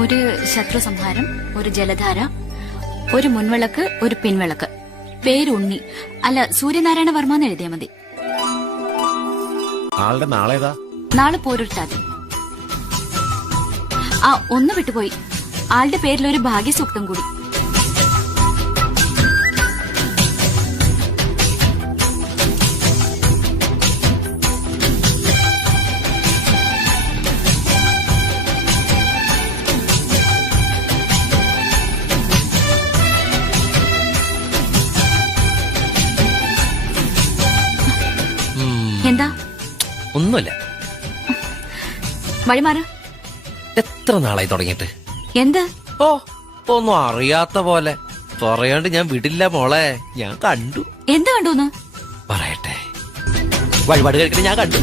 ഒരു ശത്രു സംഹാരം, ഒരു ജലധാര, ഒരു മുൻവിളക്ക്, ഒരു പിൻവിളക്ക്. പേര് ഉണ്ണി. അല്ല, സൂര്യനാരായണ വർമ്മ എന്ന് എഴുതിയാ മതി. ആളുടെ നാളേതാ? നാളെ പോരൊരുത്താതി. ആ, ഒന്ന് വിട്ടുപോയി. ആളുടെ പേരിൽ ഒരു ഭാഗ്യസൂക്തം കൂടി. എന്താ? ഒന്നുമില്ല. വഴിമാറ. എത്ര നാളായി തുടങ്ങിയിട്ട്? എന്ത്? ഓ, ഒന്നും അറിയാത്ത പോലെ പറയാണ്ട് ഞാൻ വിടില്ല മോളെ. ഞാൻ കണ്ടു. എന്ത് കണ്ടു? പറയട്ടെ, വഴിപാട് കഴിക്കണ ഞാൻ കണ്ടു.